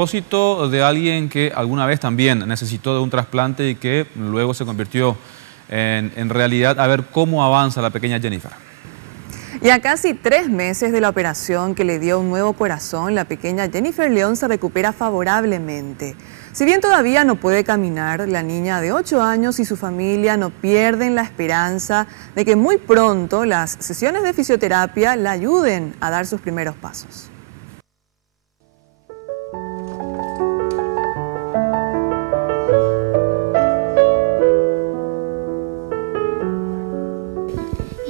propósito de alguien que alguna vez también necesitó de un trasplante y que luego se convirtió en realidad, a ver cómo avanza la pequeña Jennifer. Y a casi 3 meses de la operación que le dio un nuevo corazón, la pequeña Jennifer León se recupera favorablemente. Si bien todavía no puede caminar, la niña de 8 años y su familia no pierden la esperanza de que muy pronto las sesiones de fisioterapia la ayuden a dar sus primeros pasos.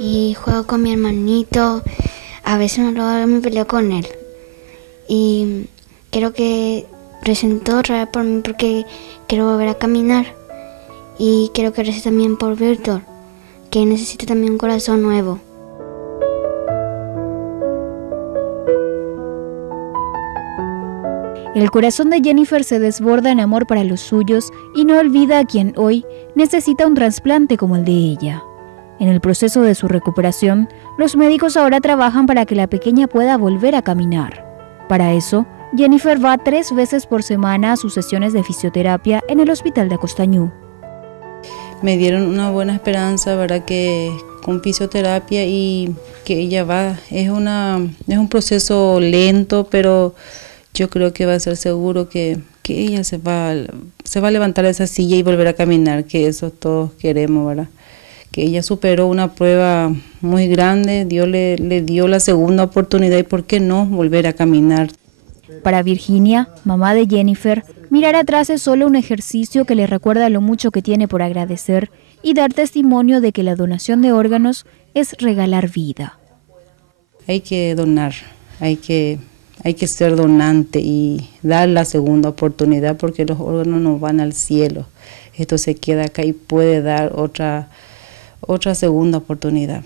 Y juego con mi hermanito, a veces me peleo con él. Y quiero que recen otra vez por mí porque quiero volver a caminar. Y quiero que recen también por Víctor, que necesita también un corazón nuevo. El corazón de Jennifer se desborda en amor para los suyos y no olvida a quien hoy necesita un trasplante como el de ella. En el proceso de su recuperación, los médicos ahora trabajan para que la pequeña pueda volver a caminar. Para eso, Jennifer va 3 veces por semana a sus sesiones de fisioterapia en el hospital de Acostañú. Me dieron una buena esperanza, ¿verdad? Que con fisioterapia y que ella va, es un proceso lento, pero yo creo que va a ser seguro que ella se va a levantar de esa silla y volver a caminar, que eso todos queremos, ¿verdad? Que ella superó una prueba muy grande, Dios le dio la segunda oportunidad y por qué no volver a caminar. Para Virginia, mamá de Jennifer, mirar atrás es solo un ejercicio que le recuerda lo mucho que tiene por agradecer y dar testimonio de que la donación de órganos es regalar vida. Hay que donar, hay que ser donante y dar la segunda oportunidad porque los órganos no van al cielo. Esto se queda acá y puede dar otra segunda oportunidad.